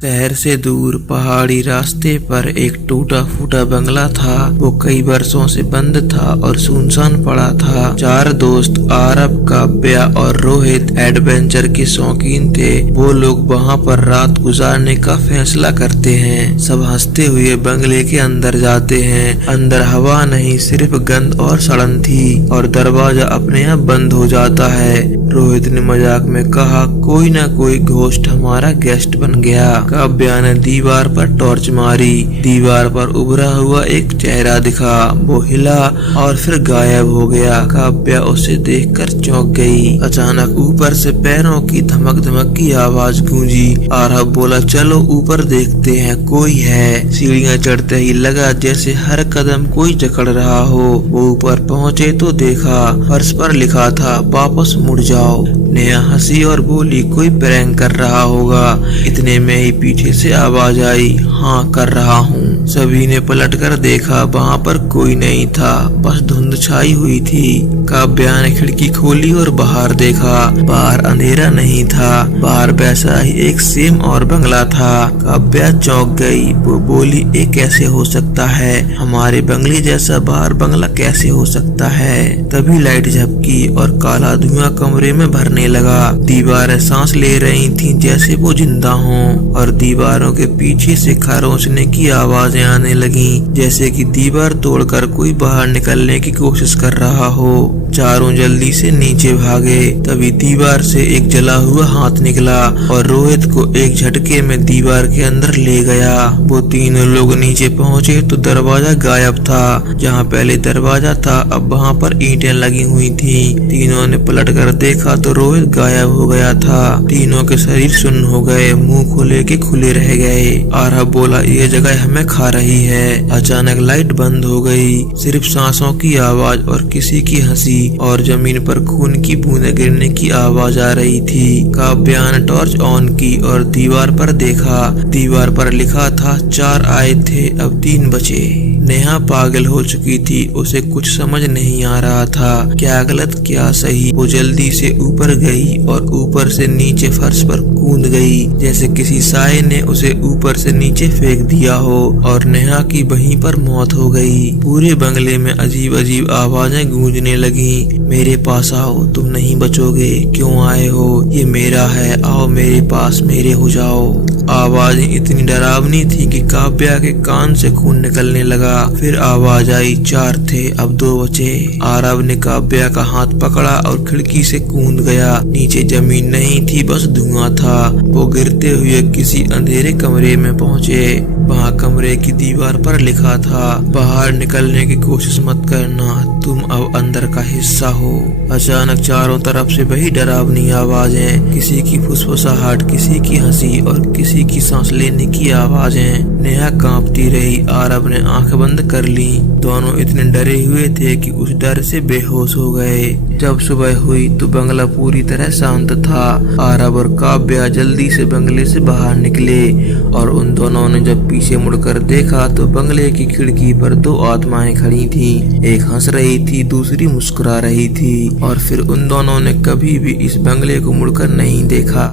शहर से दूर पहाड़ी रास्ते पर एक टूटा फूटा बंगला था। वो कई वर्षों से बंद था और सुनसान पड़ा था। चार दोस्त आरब, काव्या और रोहित एडवेंचर के शौकीन थे। वो लोग वहाँ पर रात गुजारने का फैसला करते हैं। सब हंसते हुए बंगले के अंदर जाते हैं। अंदर हवा नहीं, सिर्फ गंध और सड़न थी और दरवाजा अपने आप बंद हो जाता है। रोहित ने मजाक में कहा, कोई ना कोई घोस्ट हमारा गेस्ट बन गया। काव्या ने दीवार पर टॉर्च मारी। दीवार पर उभरा हुआ एक चेहरा दिखा। वो हिला और फिर गायब हो गया। काव्या उसे देखकर चौंक गई। अचानक ऊपर से पैरों की धमक धमक की आवाज गूंजी। आरब बोला, चलो ऊपर देखते हैं, कोई है। सीढ़ियां चढ़ते ही लगा जैसे हर कदम कोई जकड़ रहा हो। वो ऊपर पहुँचे तो देखा फर्श पर लिखा था, वापस मुड़ जाओ। नेहा हंसी और बोली, कोई प्रैंक कर रहा होगा। इतने में ही पीछे से आवाज आई, हाँ कर रहा हूँ। सभी ने पलट कर देखा, वहाँ पर कोई नहीं था, बस धुंध छाई हुई थी। काव्या ने खिड़की खोली और बाहर देखा। बाहर अंधेरा नहीं था, बाहर वैसा ही एक सेम और बंगला था। काव्या चौंक गई। वो बोली, ये कैसे हो सकता है? हमारे बंगले जैसा बाहर बंगला कैसे हो सकता है? तभी लाइट झपकी और काला धुआं कमरे में भरने लगा। दीवारें सांस ले रही थीं जैसे वो जिंदा हों और दीवारों के पीछे से खरोंचने की आवाजें आने लगी, जैसे कि दीवार तोड़कर कोई बाहर निकलने की कोशिश कर रहा हो। चारों जल्दी से नीचे भागे। तभी दीवार से एक जला हुआ हाथ निकला और रोहित को एक झटके में दीवार के अंदर ले गया। वो तीनों लोग नीचे पहुँचे तो दरवाजा गायब था। जहाँ पहले दरवाजा था अब वहाँ पर ईंटें लगी हुई थी। तीनों ने पलट कर देखा तो रोहित गायब हो गया था। तीनों के शरीर सुन्न हो गए, मुंह खोले के खुले रह गए। आरब बोला, ये जगह हमें खा रही है। अचानक लाइट बंद हो गई, सिर्फ सांसों की आवाज और किसी की हंसी और जमीन पर खून की बूंदें गिरने की आवाज आ रही थी। काव्या ने टॉर्च ऑन की और दीवार पर देखा। दीवार पर लिखा था, 4 आए थे अब 3 बचे। नेहा पागल हो चुकी थी, उसे कुछ समझ नहीं आ रहा था, क्या गलत क्या सही। वो जल्दी से ऊपर गई और ऊपर से नीचे फर्श पर कूद गई, जैसे किसी साये ने उसे ऊपर से नीचे फेंक दिया हो और नेहा की वहीं पर मौत हो गई। पूरे बंगले में अजीब अजीब आवाजें गूंजने लगी, मेरे पास आओ, तुम नहीं बचोगे, क्यों आए हो, ये मेरा है, आओ मेरे पास, मेरे हो जाओ। आवाजें इतनी डरावनी थी कि काव्या के कान से खून निकलने लगा। फिर आवाज आई, 4 थे अब 2 बचे। आरब ने काव्या का हाथ पकड़ा और खिड़की से कूद गया। नीचे जमीन नहीं थी, बस धुआं था। वो गिरते हुए किसी अंधेरे कमरे में पहुँचे। वहाँ कमरे की दीवार पर लिखा था, बाहर निकलने की कोशिश मत करना, तुम अब अंदर का हिस्सा हो। अचानक चारों तरफ से वही डरावनी आवाजें, किसी की फुसफुसाहट, किसी की हंसी और किसी की सांस लेने की आवाजें। नेहा कांपती रही। आरब ने आंख बंद कर ली। दोनों इतने डरे हुए थे कि उस डर से बेहोश हो गए। जब सुबह हुई तो बंगला पूरी तरह शांत था। आरब और काव्या जल्दी से बंगले से बाहर निकले और उन दोनों ने जब पीछे मुड़कर देखा तो बंगले की खिड़की पर 2 आत्माएं खड़ी थीं। एक हंस रही थी, दूसरी मुस्कुरा रही थी और फिर उन दोनों ने कभी भी इस बंगले को मुड़कर नहीं देखा।